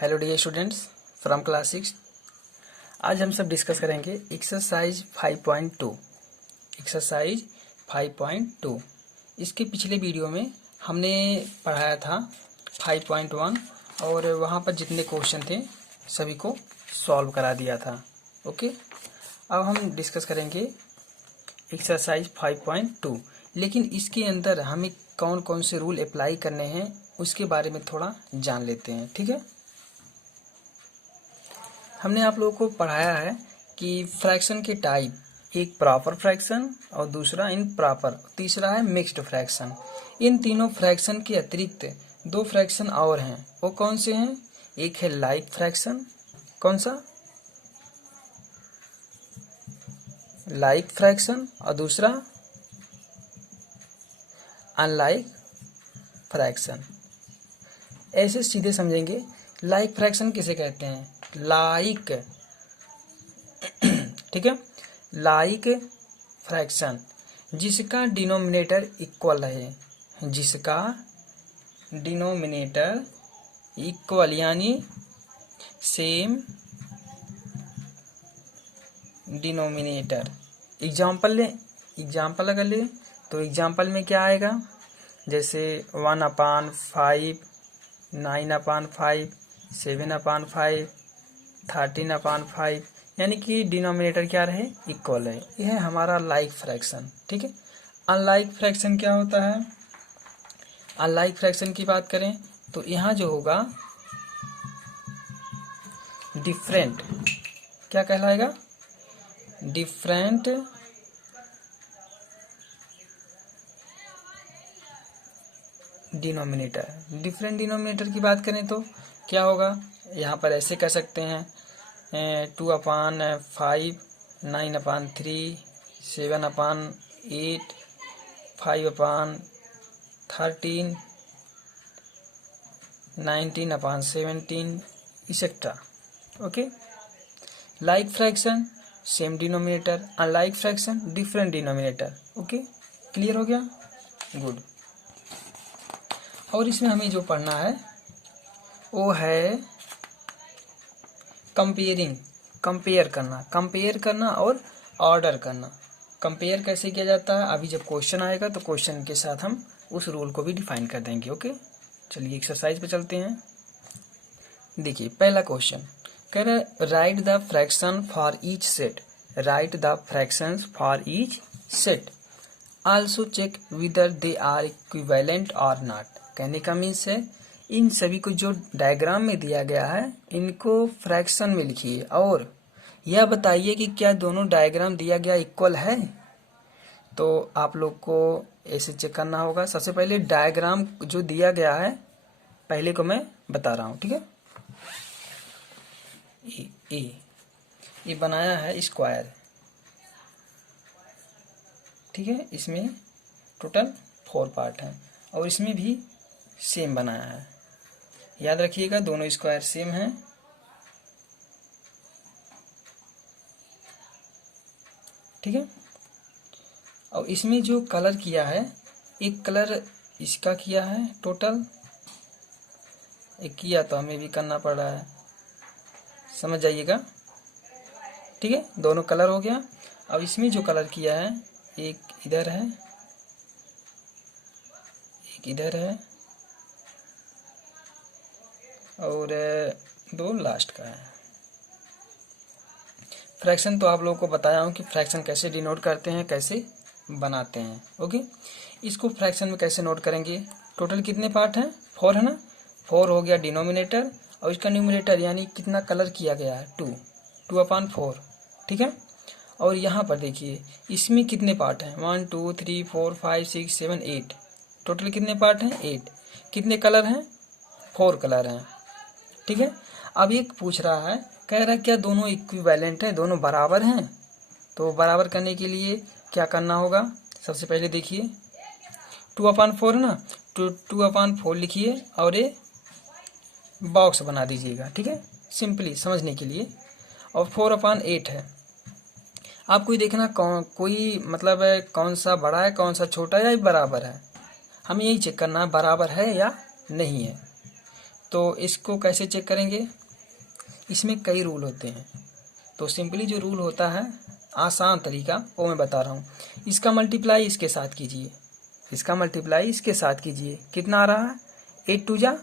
Hello dear students from class 6। आज हम सब डिस्कस करेंगे एक्सरसाइज 5.2। एक्सरसाइज 5.2 इसके पिछले वीडियो में हमने पढ़ाया था 5.1 और वहाँ पर जितने क्वेश्चन थे सभी को सॉल्व करा दिया था। ओके, अब हम डिस्कस करेंगे एक्सरसाइज 5.2, लेकिन इसके अंदर हमें कौन कौन से रूल अप्लाई करने हैं उसके बारे में थोड़ा जान लेते हैं। ठीक है, हमने आप लोगों को पढ़ाया है कि फ्रैक्शन के टाइप, एक प्रॉपर फ्रैक्शन और दूसरा इम्प्रॉपर, तीसरा है मिक्स्ड फ्रैक्शन। इन तीनों फ्रैक्शन के अतिरिक्त दो फ्रैक्शन और हैं, वो कौन से हैं? एक है लाइक फ्रैक्शन, कौन सा? लाइक फ्रैक्शन, और दूसरा अनलाइक फ्रैक्शन। ऐसे सीधे समझेंगे, लाइक फ्रैक्शन किसे कहते हैं? लाइक, ठीक है, लाइक फ्रैक्शन जिसका डिनोमिनेटर इक्वल है, जिसका डिनोमिनेटर इक्वल यानी सेम डिनोमिनेटर। एग्जाम्पल अगर ले तो एग्जाम्पल में क्या आएगा? जैसे 1/5, 9/5, 7/5, 13/5, यानी कि डिनोमिनेटर क्या रहे? इक्वल है। यह है हमारा लाइक फ्रैक्शन। ठीक है, अनलाइक फ्रैक्शन क्या होता है? अनलाइक फ्रैक्शन की बात करें तो यहाँ जो होगा डिफरेंट, क्या कहलाएगा? Different denominator. डिफरेंट डिनोमिनेटर की बात करें तो क्या होगा? यहाँ पर ऐसे कह सकते हैं 2/5, 9/3, 7/8, 5/13, 19/17, etcetera. Okay, like fraction same denominator, unlike fraction different denominator. Okay, clear हो गया? गुड। और इसमें हमें जो पढ़ना है वो है कंपेयरिंग, कंपेयर करना और ऑर्डर करना। कंपेयर कैसे किया जाता है अभी जब क्वेश्चन आएगा तो क्वेश्चन के साथ हम उस रूल को भी डिफाइन कर देंगे। ओके, चलिए एक्सरसाइज पे चलते हैं। देखिए पहला क्वेश्चन कह रहा है write the fraction for each set, write the fractions for each set, also check whether they are equivalent और नॉट। कहने का मीन्स है इन सभी को जो डायग्राम में दिया गया है इनको फ्रैक्शन में लिखिए और यह बताइए कि क्या दोनों डायग्राम दिया गया इक्वल है। तो आप लोग को ऐसे चेक करना होगा। सबसे पहले डायग्राम जो दिया गया है पहले को मैं बता रहा हूँ। ठीक है, ये बनाया है स्क्वायर। ठीक है, इसमें टोटल 4 पार्ट हैं और इसमें भी सेम बनाया है। याद रखिएगा दोनों स्क्वायर सेम हैं। ठीक है, और इसमें जो कलर किया है, एक कलर इसका किया है टोटल, एक किया तो हमें भी करना पड़ रहा है, समझ जाइएगा। ठीक है, दोनों कलर हो गया। अब इसमें जो कलर किया है एक इधर है एक इधर है और 2 लास्ट का है। फ्रैक्शन तो आप लोगों को बताया हूँ कि फ्रैक्शन कैसे डिनोट करते हैं, कैसे बनाते हैं। ओके, इसको फ्रैक्शन में कैसे नोट करेंगे? टोटल कितने पार्ट हैं? 4 है ना। 4 हो गया डिनोमिनेटर और इसका न्यूमरेटर यानी कितना कलर किया गया है 2/4। ठीक है, और यहाँ पर देखिए इसमें कितने पार्ट हैं? 1 2 3 4 5 6 7 8। टोटल कितने पार्ट हैं? 8। कितने कलर हैं? 4 कलर हैं। ठीक है, अब एक पूछ रहा है, कह रहा है क्या दोनों इक्विवेलेंट हैं, दोनों बराबर हैं? तो बराबर करने के लिए क्या करना होगा? सबसे पहले देखिए 2/4 है ना, तो 2/4 लिखिए और ये बॉक्स बना दीजिएगा। ठीक है, सिंपली समझने के लिए। और 4/8 है। आपको देखना कोई मतलब है कौन सा बड़ा है कौन सा छोटा है या बराबर है, हमें यही चेक करना है बराबर है या नहीं है। तो इसको कैसे चेक करेंगे, इसमें कई रूल होते हैं। तो सिंपली जो रूल होता है आसान तरीका वो मैं बता रहा हूँ। इसका मल्टीप्लाई इसके साथ कीजिए, इसका मल्टीप्लाई इसके साथ कीजिए, कितना आ रहा है 8 2 जा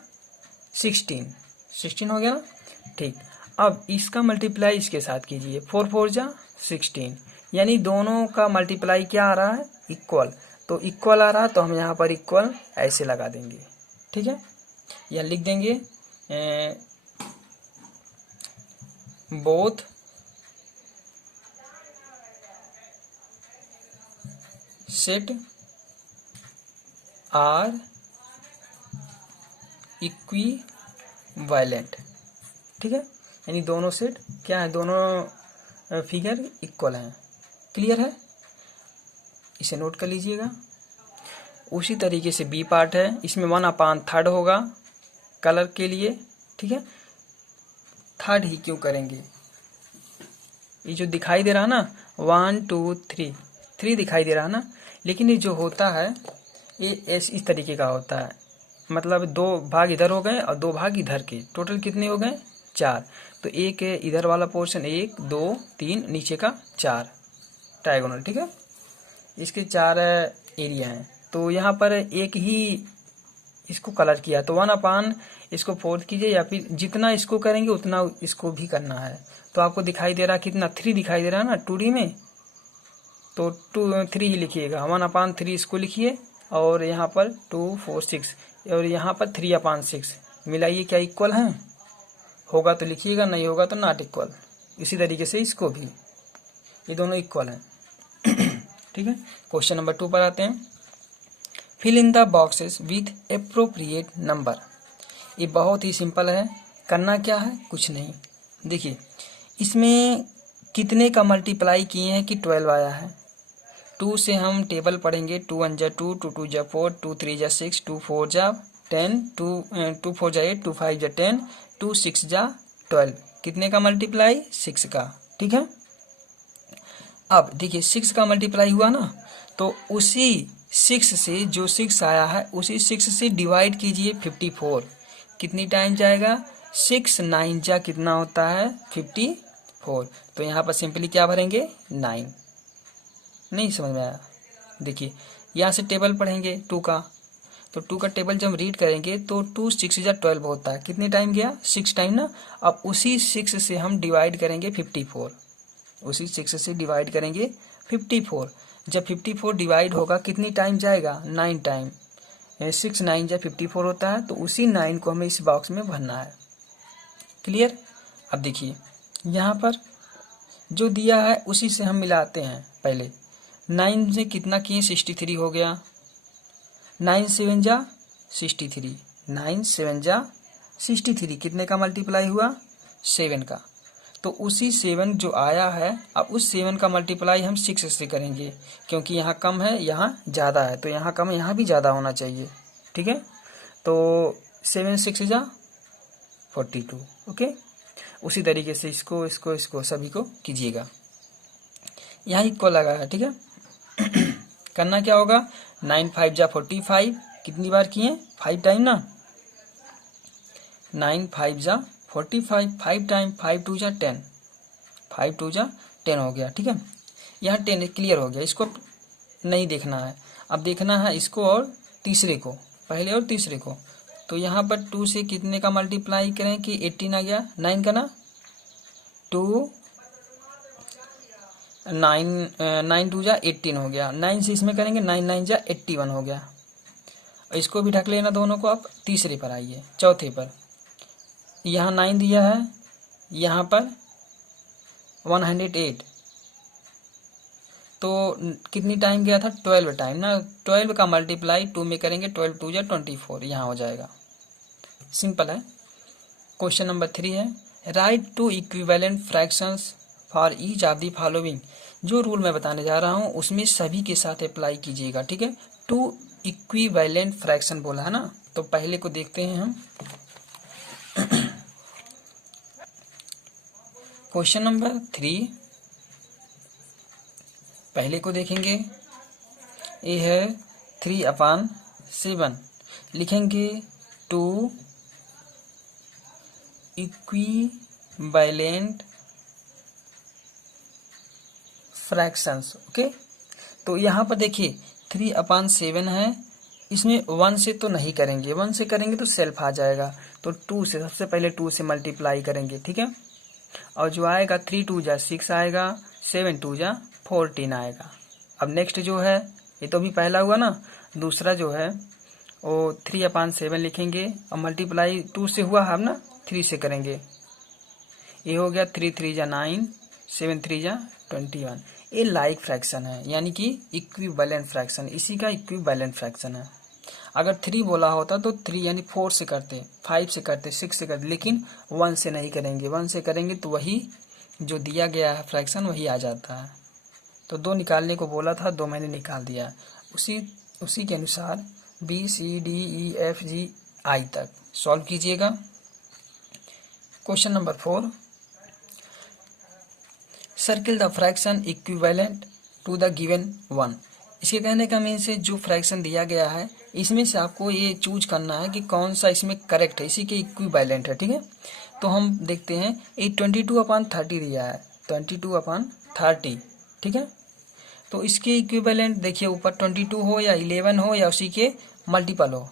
16 हो गया ना। ठीक, अब इसका मल्टीप्लाई इसके साथ कीजिए, 4 4 जा 16, यानी दोनों का मल्टीप्लाई क्या आ रहा है इक्वल। तो इक्वल आ रहा है तो हम यहाँ पर इक्वल ऐसे लगा देंगे। ठीक है, यह लिख देंगे बोथ सेट आर इक्विवेलेंट। ठीक है, यानी दोनों सेट क्या है, दोनों फिगर इक्वल हैं। क्लियर है, इसे नोट कर लीजिएगा। उसी तरीके से बी पार्ट है, इसमें 1/3 होगा कलर के लिए। ठीक है, थर्ड ही क्यों करेंगे, ये जो दिखाई दे रहा ना 1 2 3 दिखाई दे रहा ना, लेकिन ये जो होता है ये इस तरीके का होता है, मतलब 2 भाग इधर हो गए और 2 भाग इधर के, टोटल कितने हो गए 4। तो एक इधर वाला पोर्शन 1 2 3, नीचे का 4 डायगोनल। ठीक है, इसके 4 एरिया हैं। तो यहाँ पर एक ही इसको कलर किया, तो 1/, इसको 4 कीजिए, या फिर जितना इसको करेंगे उतना इसको भी करना है। तो आपको दिखाई दे रहा कितना 3 दिखाई दे रहा है ना 2D में, तो 3 ही लिखिएगा, 1/3 इसको लिखिए, और यहाँ पर 2 4 6, और यहाँ पर 3/6 मिलाइए, क्या इक्वल है, होगा तो लिखिएगा, नहीं होगा तो नॉट इक्वल। इसी तरीके से इसको भी, ये दोनों इक्वल हैं। ठीक है, क्वेश्चन नंबर 2 पर आते हैं। Fill in the boxes with appropriate number. ये बहुत ही सिंपल है, करना क्या है, कुछ नहीं। देखिए इसमें कितने का मल्टीप्लाई किए हैं कि 12 आया है। 2 से हम टेबल पढ़ेंगे, 2 1 जा 2, 2 2 जा 4, 2 3 जा 6, 2 4 जा 10, 2 4 जा 8, 2 5 जा 10, 2 6 जा 12। कितने का मल्टीप्लाई 6 का। ठीक है, अब देखिए 6 का मल्टीप्लाई हुआ ना, तो उसी 6 से जो 6 आया है उसी 6 से डिवाइड कीजिए 54। कितनी टाइम जाएगा, 6 9 जा कितना होता है 54। तो यहाँ पर सिंपली क्या भरेंगे 9। नहीं समझ में आया, देखिए यहाँ से टेबल पढ़ेंगे 2 का, तो 2 का टेबल जब रीड करेंगे तो 2 6 जा 12 होता है। कितने टाइम गया 6 टाइम ना। अब उसी 6 से हम डिवाइड करेंगे 54, उसी 6 से डिवाइड करेंगे 54। जब 54 डिवाइड होगा कितनी टाइम जाएगा 9 टाइम, 6 9 जा 54 होता है। तो उसी 9 को हमें इस बॉक्स में भरना है। क्लियर। अब देखिए यहाँ पर जो दिया है उसी से हम मिलाते हैं। पहले 9 से कितना किए 63 हो गया, 9 7 जा 63, 9 7 जा 63, कितने का मल्टीप्लाई हुआ 7 का। तो उसी 7 जो आया है, अब उस 7 का मल्टीप्लाई हम 6 से करेंगे, क्योंकि यहाँ कम है यहाँ ज़्यादा है, तो यहाँ कम है यहाँ भी ज़्यादा होना चाहिए। ठीक है, तो 7 6 जा 42। ओके, उसी तरीके से इसको इसको इसको सभी को कीजिएगा। यहाँ इक्वल लगा है। ठीक है, करना क्या होगा 9 5 जा 45, कितनी बार किए 5 टाइम ना, 9 5 जा 45, 5 टाइम, 5 2 जा 10, 5 2 जा 10 हो गया। ठीक है, यहाँ 10 क्लियर हो गया, इसको नहीं देखना है। अब देखना है इसको और तीसरे को, पहले और तीसरे को। तो यहाँ पर 2 से कितने का मल्टीप्लाई करें कि 18 आ गया, 9 का ना, 2 9 2 जा 18 हो गया, 9 से इसमें करेंगे 9 9 जा 81 हो गया। इसको भी ढक लेना दोनों को। आप तीसरे पर आइए, चौथे पर। यहाँ 9 दिया है, यहाँ पर 108, तो कितनी टाइम गया था 12 टाइम ना। 12 का मल्टीप्लाई 2 में करेंगे, 12 2 जा 24, यहाँ हो जाएगा। सिंपल है। क्वेश्चन नंबर 3 है, right 2 equivalent fractions for each of the following. जो रूल मैं बताने जा रहा हूँ उसमें सभी के साथ अप्लाई कीजिएगा। ठीक है, 2 इक्विवेलेंट फ्रैक्शन बोला है ना, तो पहले को देखते हैं हम। क्वेश्चन नंबर 3 पहले को देखेंगे, ये है 3/7, लिखेंगे 2 इक्विवेलेंट फ्रैक्शंस। ओके, तो यहाँ पर देखिए 3/7 है, इसमें 1 से तो नहीं करेंगे, 1 से करेंगे तो सेल्फ आ जाएगा, तो 2 से, सबसे पहले 2 से मल्टीप्लाई करेंगे, ठीक है। और जो आएगा 3 2 जा 6 आएगा, 7 2 जा 14 आएगा। अब नेक्स्ट जो है, ये तो अभी पहला हुआ ना, दूसरा जो है वो 3/7 लिखेंगे और मल्टीप्लाई 2 से हुआ है ना, 3 से करेंगे, ये हो गया 3 3 जा 9, 7 3 जा 21। ये लाइक फ्रैक्शन है, यानी कि इक्विवेलेंट फ्रैक्शन, इसी का इक्विवेलेंट फ्रैक्शन है। अगर 3 बोला होता तो 3 यानी 4 से करते, 5 से करते, 6 से करते, लेकिन 1 से नहीं करेंगे, 1 से करेंगे तो वही जो दिया गया है फ्रैक्शन वही आ जाता है। तो 2 निकालने को बोला था, 2 मैंने निकाल दिया। उसी के अनुसार BCDEFGI तक सॉल्व कीजिएगा। Question number 4, circle the fraction equivalent to the given one. इसके कहने का मीन से जो फ्रैक्शन दिया गया है इसमें से आपको ये चूज करना है कि कौन सा इसमें करेक्ट है, इसी के इक्विवेलेंट है, ठीक है। तो हम देखते हैं, ये 22/30 दिया है, 22/30, ठीक है। तो इसके इक्विवेलेंट देखिए, ऊपर 22 हो या 11 हो या उसी के मल्टीपल हो।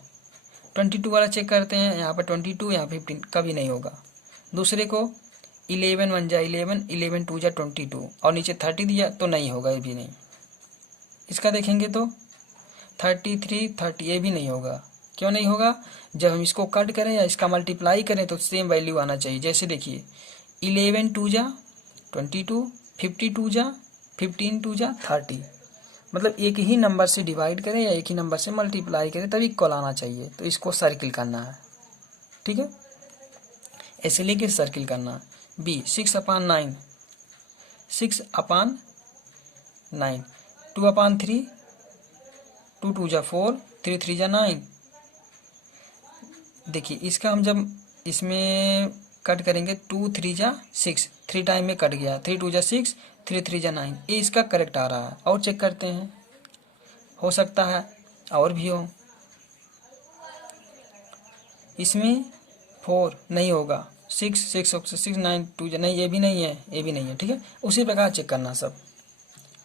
22 वाला चेक करते हैं, यहाँ पर 22, यहाँ 15, कभी नहीं होगा। दूसरे को 11 1 जा 11, 11 2 जा 22 और नीचे 30 दिया तो नहीं होगा, ये भी नहीं। इसका देखेंगे तो 33 30, ये भी नहीं होगा। क्यों नहीं होगा? जब हम इसको कट करें या इसका मल्टीप्लाई करें तो सेम वैल्यू आना चाहिए। जैसे देखिए 11 2 जा 22, 52 जा 15 2 जा 30, मतलब एक ही नंबर से डिवाइड करें या एक ही नंबर से मल्टीप्लाई करें तभी इक्वल आना चाहिए। तो इसको सर्किल करना है, ठीक है, ऐसे लेके सर्किल करना है। B 6/9, 6/9, 2/3, 2 2 जा 4, 3 3 जा 9। देखिए इसका हम जब इसमें कट करेंगे 2 3 जा 6, 3 टाइम में कट गया, 3 2 जा 6, 3 3 जा 9, ये इसका करेक्ट आ रहा है। और चेक करते हैं, हो सकता है और भी हो। इसमें 4 नहीं होगा, 6 6 6 9 2 जा, नहीं, ये भी नहीं है, ये भी नहीं है, ठीक है। उसी प्रकार चेक करना सब।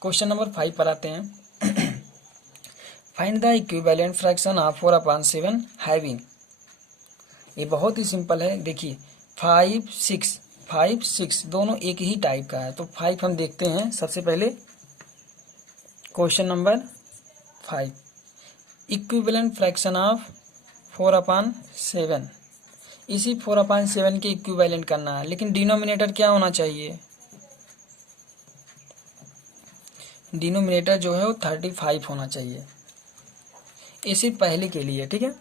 क्वेश्चन नंबर 5 पर आते हैं। Find the equivalent fraction of 4/7 having. ये बहुत ही सिंपल है। देखिए 5 6 दोनों एक ही टाइप का है, तो 5 हम देखते हैं सबसे पहले। Question number 5, equivalent fraction of 4/7। इसी 4/7 के इक्विवेलेंट करना है, लेकिन डिनोमिनेटर क्या होना चाहिए? डिनोमिनेटर जो है वो 35 होना चाहिए। इसी पहले के लिए, ठीक है,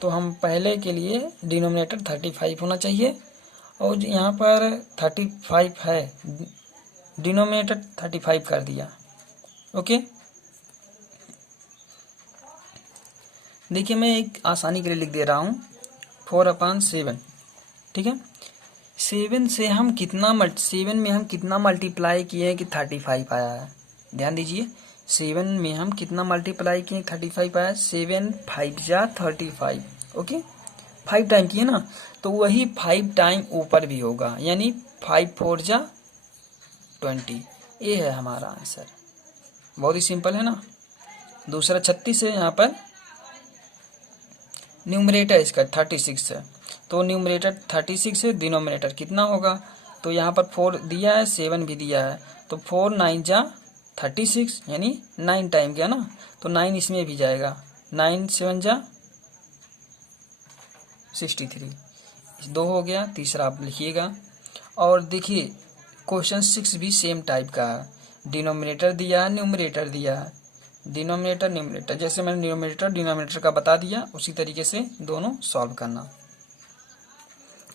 तो हम पहले के लिए डिनोमिनेटर 35 होना चाहिए और यहाँ पर 35 है, डिनोमिनेटर 35 कर दिया। ओके, देखिए मैं एक आसानी के लिए लिख दे रहा हूँ 4/7, ठीक है। 7 में हम कितना मल्टीप्लाई किए हैं कि 35 आया है? ध्यान दीजिए, 7 में हम कितना मल्टीप्लाई किए 35 आया, 7 5 जा 35, ओके, 5 टाइम किए ना, तो वही 5 टाइम ऊपर भी होगा, यानी 5 4 जा 20। ये है हमारा आंसर, बहुत ही सिंपल है ना। दूसरा 36 है, यहाँ पर न्यूमरेटर इसका 36 है, तो न्यूमरेटर 36 है, डिनोमिनेटर कितना होगा? तो यहाँ पर 4 दिया है, 7 भी दिया है, तो 4 9 जा 36, यानी 9 टाइम गया ना, तो 9 इसमें भी जाएगा, 9 7 जा 63, 2 हो गया। तीसरा आप लिखिएगा। और देखिए क्वेश्चन 6 भी सेम टाइप का है, डिनोमिनेटर दिया है, न्यूमरेटर दिया है, डिनोमिनेटर न्यूमरेटर, जैसे मैंने न्यूमरेटर डिनोमिनेटर का बता दिया उसी तरीके से दोनों सॉल्व करना।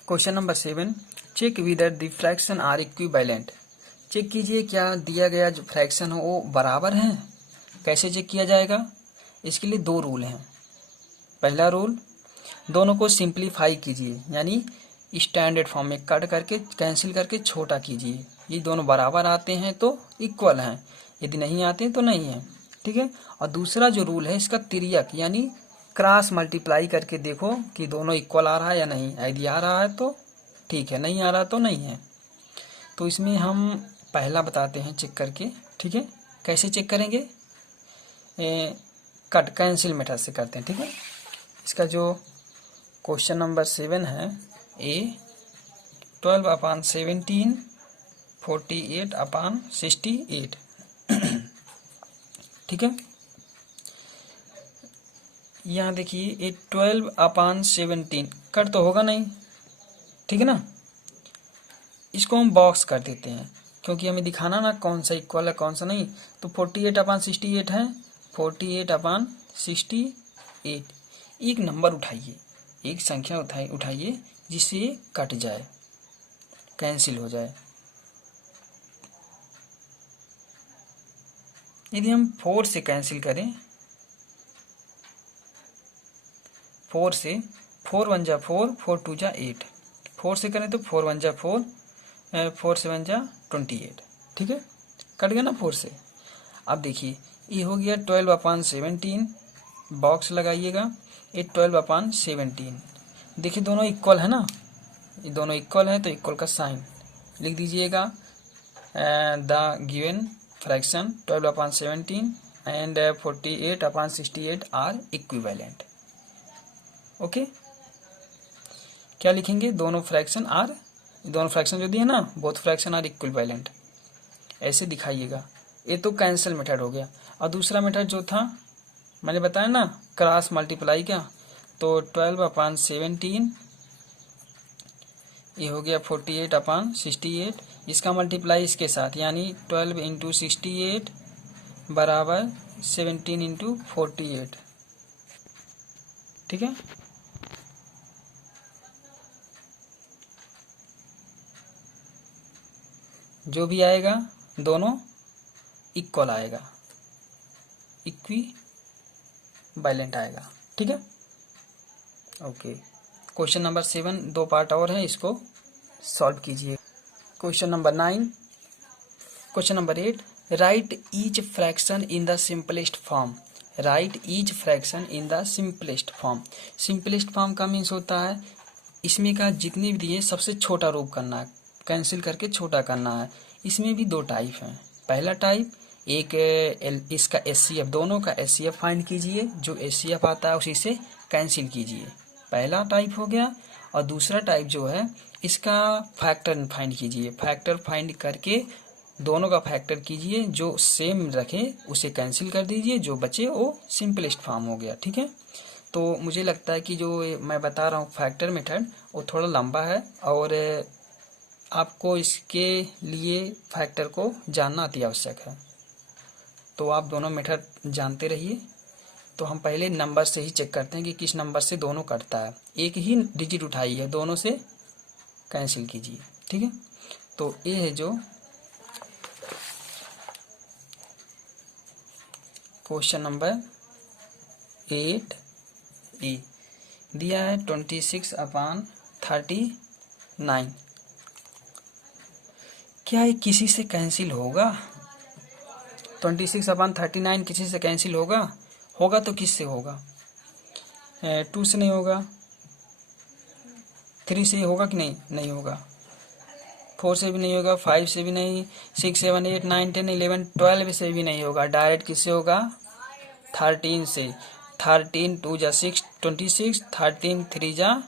Question number 7, check whether the fraction are equivalent. Check कीजिए क्या दिया गया जो फ्रैक्शन हो वो बराबर है। कैसे चेक किया जाएगा? इसके लिए 2 रूल हैं। पहला रूल, दोनों को सिंप्लीफाई कीजिए, यानी स्टैंडर्ड फॉर्म में कट करके कैंसिल करके छोटा कीजिए। ये दोनों बराबर आते हैं तो इक्वल हैं, यदि नहीं आते हैं तो नहीं है, ठीक है। और दूसरा जो रूल है इसका तिर्यक, यानी क्रॉस मल्टीप्लाई करके देखो कि दोनों इक्वल आ रहा है या नहीं। यदि आ रहा है तो ठीक है, नहीं आ रहा तो नहीं है। तो इसमें हम पहला बताते हैं चेक करके, ठीक है। कैसे चेक करेंगे? कट कैंसिल मेथड से करते हैं, ठीक है। इसका जो क्वेश्चन नंबर 7 है, ए 12/17 48/68, ठीक है। यहाँ देखिए ये 12/17 कट तो होगा नहीं, ठीक है ना। इसको हम बॉक्स कर देते हैं क्योंकि हमें दिखाना ना कौन सा इक्वल है कौन सा नहीं। तो 48/68 है, 48/68। एक नंबर उठाइए, एक संख्या उठाइए जिससे ये कट जाए, कैंसिल हो जाए। यदि हम 4 से कैंसिल करें, 4 से 4 1 जा 4, 4 2 जा 8, 4 से करें तो 4 1 जा 4, 4 7 जा 28, ठीक है। कट गया ना 4 से। अब देखिए ये हो गया 12/17, बॉक्स लगाइएगा। ये 12/17, देखिए दोनों इक्वल है ना, ये दोनों इक्वल है तो इक्वल का साइन लिख दीजिएगा। The given fraction 12/17 and 48/68 are equivalent. Okay, क्या लिखेंगे? दोनों फ्रैक्शन जो दिए ना, बोथ फ्रैक्शन आर इक्विवेलेंट, ऐसे दिखाइएगा। ये तो कैंसिल मेथड हो गया। और दूसरा मेथड जो था मैंने बताया ना, क्रॉस मल्टीप्लाई का, तो 12/17 ये हो गया 48/68, इसका मल्टीप्लाई इसके साथ, यानी 12 × 68 बराबर 17 × 48, ठीक है। जो भी आएगा दोनों इक्वल आएगा, इक्विवेलेंट आएगा, ठीक है। ओके, क्वेश्चन नंबर 7 दो पार्ट और है, इसको सॉल्व कीजिए। Question number 9, question number 8, right each fraction in the simplest form. Right each fraction in the simplest form. Simplest form का मीन्स होता है इसमें का जितने भी दिए सबसे छोटा रूप करना है, कैंसिल करके छोटा करना है। इसमें भी दो टाइप हैं। पहला टाइप, एक इसका एचसीएफ, दोनों का एचसीएफ फाइंड कीजिए, जो एचसीएफ आता है उसी से कैंसिल कीजिए, पहला टाइप हो गया। और दूसरा टाइप जो है इसका फैक्टर फाइंड कीजिए, फैक्टर फाइंड करके दोनों का फैक्टर कीजिए, जो सेम रखे उसे कैंसिल कर दीजिए, जो बचे वो सिंपलेस्ट फॉर्म हो गया, ठीक है। तो मुझे लगता है कि जो मैं बता रहा हूँ फैक्टर मेथड वो थोड़ा लंबा है और आपको इसके लिए फैक्टर को जानना अति आवश्यक है। तो आप दोनों मेथड जानते रहिए। तो हम पहले नंबर से ही चेक करते हैं कि किस नंबर से दोनों कटता है। एक ही डिजिट उठाइए, दोनों से कैंसिल कीजिए, ठीक है। तो ये है जो क्वेश्चन नंबर 8 ए दिया है 26/39। क्या ये किसी से कैंसिल होगा? 26/39 किसी से कैंसिल होगा? होगा तो किससे होगा? 2 से नहीं होगा, 3 से होगा कि नहीं? नहीं होगा। 4 से भी नहीं होगा, 5 से भी नहीं, 6 7 8 9 10 11 12 से भी नहीं होगा। डायरेक्ट किससे होगा? 13 से। 13 2 जा 6 26, 13 3 जा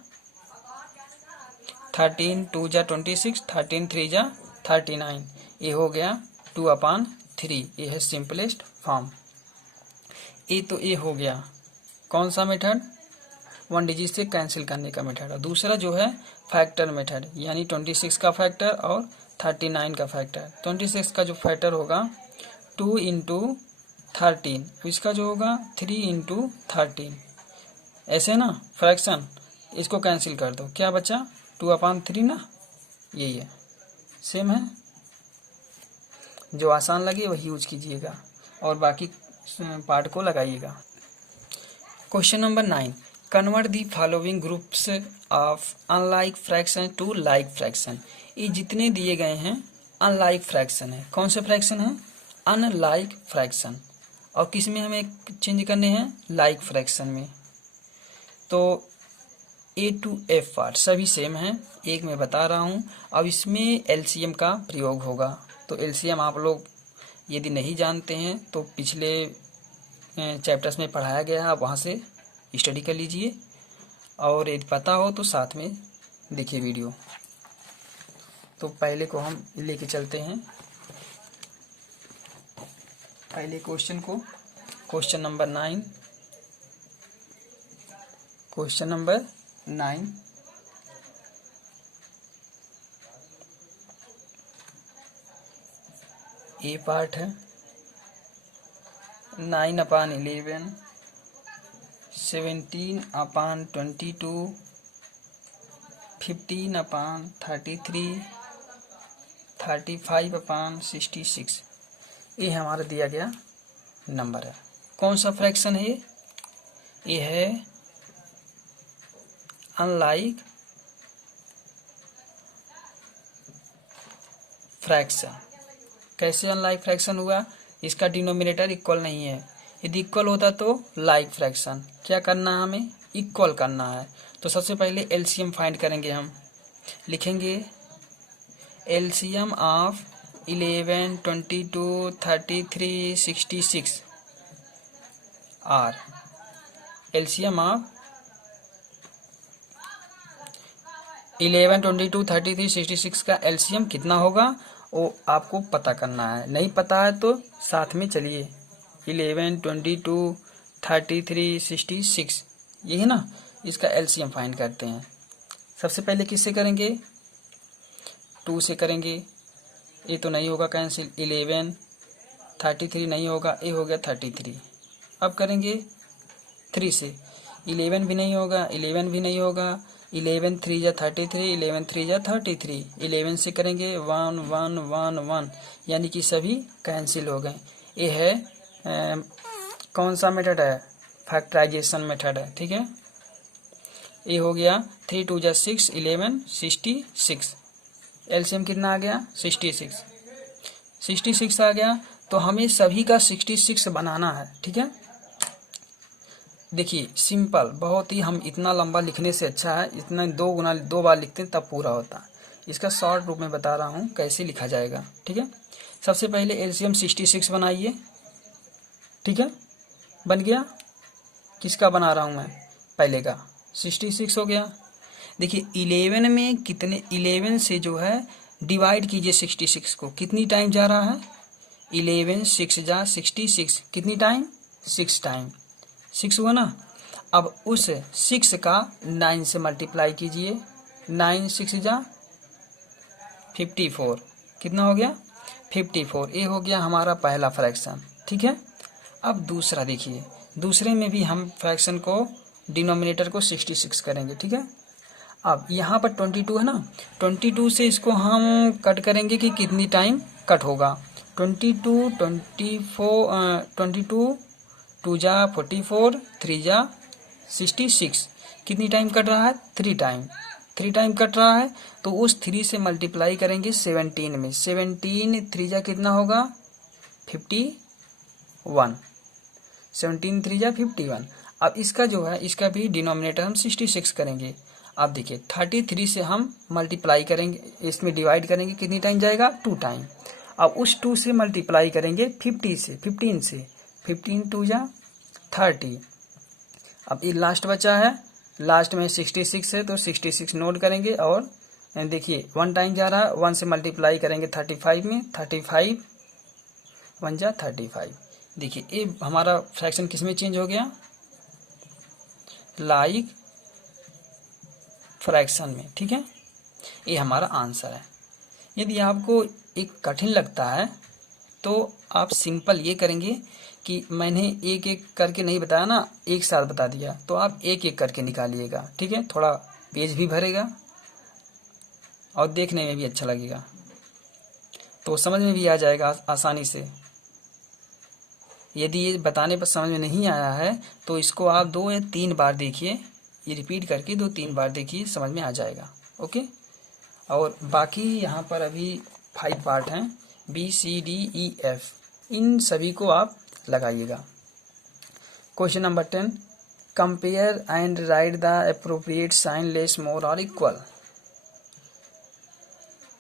13 2 जा 26, 13 3 जा 39। ये हो गया 2/3। ये है सिंपलेस्ट फॉर्म। ये तो ये हो गया कौन सा मेथड? 1 डिजिट से कैंसिल करने का मेथड। और दूसरा जो है फैक्टर मेथड, यानी 26 का फैक्टर और 39 का फैक्टर। 26 का जो फैक्टर होगा 2 × 13, इसका जो होगा 3 × 13, ऐसे ना फ्रैक्शन। इसको कैंसिल कर दो, क्या बचा? 2/3 ना, यही है, सेम है। जो आसान लगे वही यूज कीजिएगा और बाकी पार्ट को लगाइएगा। Question number 9, convert the following groups of unlike fraction to like fraction. ये जितने दिए गए हैं अनलाइक फ्रैक्शन है। कौन से फ्रैक्शन है? Unlike fraction. और किस में हमें चेंज करने हैं? लाइक फ्रैक्शन में। तो ए टू एफ पार्ट सभी सेम हैं, एक मैं बता रहा हूँ। अब इसमें एलसीएम का प्रयोग होगा। तो एलसीएम आप लोग यदि नहीं जानते हैं तो पिछले चैप्टर्स में पढ़ाया गया है, आप वहाँ से स्टडी कर लीजिए, और यदि पता हो तो साथ में देखिए वीडियो। तो पहले को हम लेके चलते हैं, पहले क्वेश्चन को, क्वेश्चन नंबर 9। क्वेश्चन नंबर 9, ए पार्ट है 9/11, 17/22, 15/33, 35/66। ये हमारा दिया गया नंबर है। कौन सा फ्रैक्शन है ये है अनलाइक फ्रैक्शन। कैसे अनलाइक फ्रैक्शन हुआ? इसका डिनोमिनेटर इक्वल नहीं है। यदि इक्वल होता तो लाइक फ्रैक्शन। क्या करना है हमें? इक्वल करना है। तो सबसे पहले एलसीएम फाइंड करेंगे हम। लिखेंगे LCM of 11, 22, 33, 66 are. LCM of 11, 22, 33, 66 का एलसीएम कितना होगा वो आपको पता करना है। नहीं पता है तो साथ में चलिए 11, 22, 33, 66 ये है ना, इसका एलसीएम फाइंड करते हैं। सबसे पहले किससे करेंगे? 2 से करेंगे। ये तो नहीं होगा कैंसिल। 11, 33 नहीं होगा, ये हो गया 33। अब करेंगे 3 से। 11 भी नहीं होगा, 11 भी नहीं होगा। 11 3 जा 33, 11 3 जा 33। 11 से करेंगे 1 1 1 1, यानी कि सभी कैंसिल हो गए। ये है कौन सा मेथड है? फैक्टराइजेशन मेथड है, ठीक है। ये हो गया 3 2 जा 6, 11 66। एलसीएम कितना आ गया? 66। 66 आ गया। तो हमें सभी का 66 बनाना है, ठीक है। देखिए सिंपल बहुत ही, हम इतना लंबा लिखने से अच्छा है इतना 2 बार लिखते हैं तब पूरा होता। इसका शॉर्ट रूप में बता रहा हूँ कैसे लिखा जाएगा, ठीक है। सबसे पहले एलसीएम 66 बनाइए, ठीक है। बन गया। किसका बना रहा हूँ मैं? पहले का 66 हो गया। देखिए 11 में कितने, 11 से जो है डिवाइड कीजिए 66 को। कितनी टाइम जा रहा है? 11 6 जा 66। कितनी टाइम? 6 टाइम। 6 हुआ ना। अब उस 6 का 9 से मल्टीप्लाई कीजिए। 9 6 जा 54। कितना हो गया? 54। ये हो गया हमारा पहला फ्रैक्शन, ठीक है। अब दूसरा देखिए, दूसरे में भी हम फ्रैक्शन को डिनोमिनेटर को 66 करेंगे, ठीक है। अब यहाँ पर 22 है ना, 22 से इसको हम कट करेंगे कि कितनी टाइम कट होगा। 22 24 22 2 जा 44, 3 जा 66। कितनी टाइम कट रहा है? 3 टाइम। 3 टाइम कट रहा है तो उस 3 से मल्टीप्लाई करेंगे 17 में। 17 3 जा कितना होगा? 51। 17 3 जा 51। अब इसका जो है इसका भी डिनोमिनेटर हम 66 करेंगे। अब देखिए 33 से हम मल्टीप्लाई करेंगे, इसमें डिवाइड करेंगे, कितनी टाइम जाएगा? 2 टाइम। अब उस 2 से मल्टीप्लाई करेंगे 15 से। 15 2 जा 30। अब ये लास्ट बचा है, लास्ट में 66 है तो 66 नोट करेंगे। और देखिए 1 टाइम जा रहा है, 1 से मल्टीप्लाई करेंगे 35 में। 35 1 जा 35। देखिए ये हमारा फ्रैक्शन किस में चेंज हो गया? लाइक फ्रैक्शन में, ठीक है। ये हमारा आंसर है। यदि आपको एक कठिन लगता है तो आप सिंपल ये करेंगे कि मैंने एक एक करके नहीं बताया ना, एक साथ बता दिया, तो आप एक एक करके निकालिएगा, ठीक है। थोड़ा पेज भी भरेगा और देखने में भी अच्छा लगेगा, तो समझ में भी आ जाएगा आसानी से। यदि ये बताने पर समझ में नहीं आया है तो इसको आप 2 या 3 बार देखिए, ये रिपीट करके 2-3 बार देखिए, समझ में आ जाएगा। ओके। और बाकी यहाँ पर अभी 5 पार्ट हैं, BCDEF, इन सभी को आप लगाइएगा। Question number 10, compare and write the appropriate sign less more और इक्वल।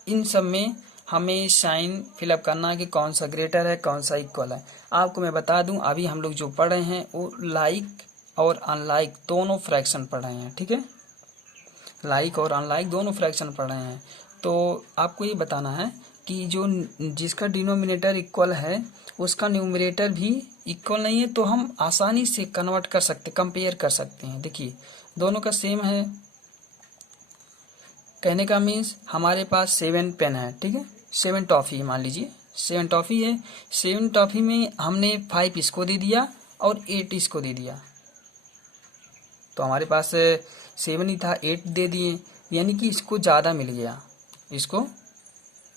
इन सब में हमें साइन फिलअप करना है कि कौन सा ग्रेटर है कौन सा इक्वल है। आपको मैं बता दूं अभी हम लोग जो पढ़ रहे हैं वो लाइक और अनलाइक दोनों फ्रैक्शन पढ़ रहे हैं, ठीक है, लाइक और अनलाइक दोनों फ्रैक्शन पढ़ रहे हैं। तो आपको ये बताना है कि जो जिसका डिनोमिनेटर इक्वल है उसका न्यूमरेटर भी इक्वल नहीं है, तो हम आसानी से कन्वर्ट कर सकते, कंपेयर कर सकते हैं। देखिए दोनों का सेम है, कहने का मीन्स हमारे पास 7 पेन है, ठीक है, 7 टॉफी मान लीजिए 7 टॉफी है, 7 टॉफी में हमने 5 इसको दे दिया और 8 इसको दे दिया, तो हमारे पास 7 ही था 8 दे दिए, यानी कि इसको ज़्यादा मिल गया, इसको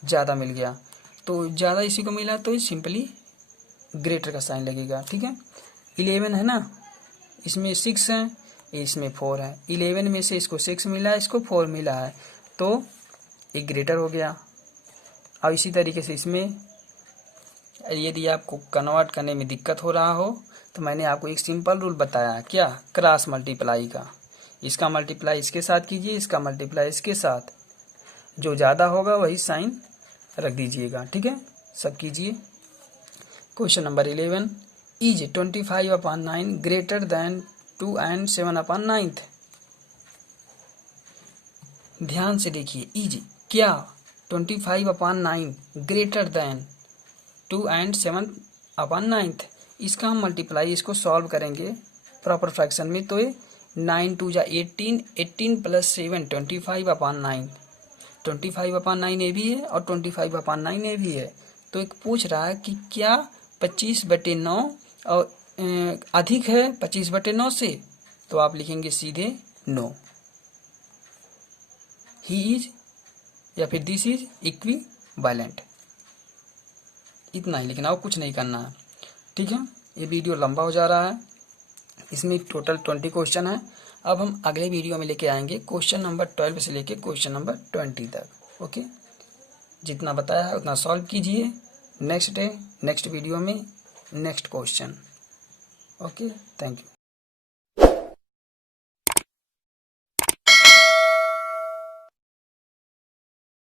ज़्यादा मिल गया, तो ज़्यादा इसी को मिला तो सिंपली ग्रेटर का साइन लगेगा, ठीक है। 11 है ना, इसमें 6 है, इसमें 4 है, 11 में से इसको 6 मिला है, इसको 4 मिला है, तो एक ग्रेटर हो गया। अब इसी तरीके से इसमें यदि आपको कन्वर्ट करने में दिक्कत हो रहा हो तो मैंने आपको एक सिंपल रूल बताया, क्या, क्रॉस मल्टीप्लाई का। इसका मल्टीप्लाई इसके साथ कीजिए, इसका मल्टीप्लाई इसके साथ, जो ज़्यादा होगा वही साइन रख दीजिएगा, ठीक है, सब कीजिए। Question number 11, is 25/9 greater than 2 and 7/9। ध्यान से देखिए, इज क्या 25/9 ग्रेटर देन 2 and 7/9। इसका हम मल्टीप्लाई इसको सॉल्व करेंगे प्रॉपर फ्रैक्शन में, तो ये 9 2 जा 18, 18 + 7 25/9, 25/9 ये भी है और 25/9 ये भी है। तो एक पूछ रहा है कि क्या 25/9 और अधिक है 25/9 से, तो आप लिखेंगे सीधे नो, ही इज या फिर दिस इज इक्विवेलेंट, इतना ही लिखना और कुछ नहीं करना है, ठीक है। ये वीडियो लंबा हो जा रहा है, इसमें टोटल 20 क्वेश्चन है। अब हम अगले वीडियो में लेके आएंगे क्वेश्चन नंबर 12 से लेके क्वेश्चन नंबर 20 तक। ओके, जितना बताया है उतना सॉल्व कीजिए, नेक्स्ट वीडियो में next question. Okay, thank you.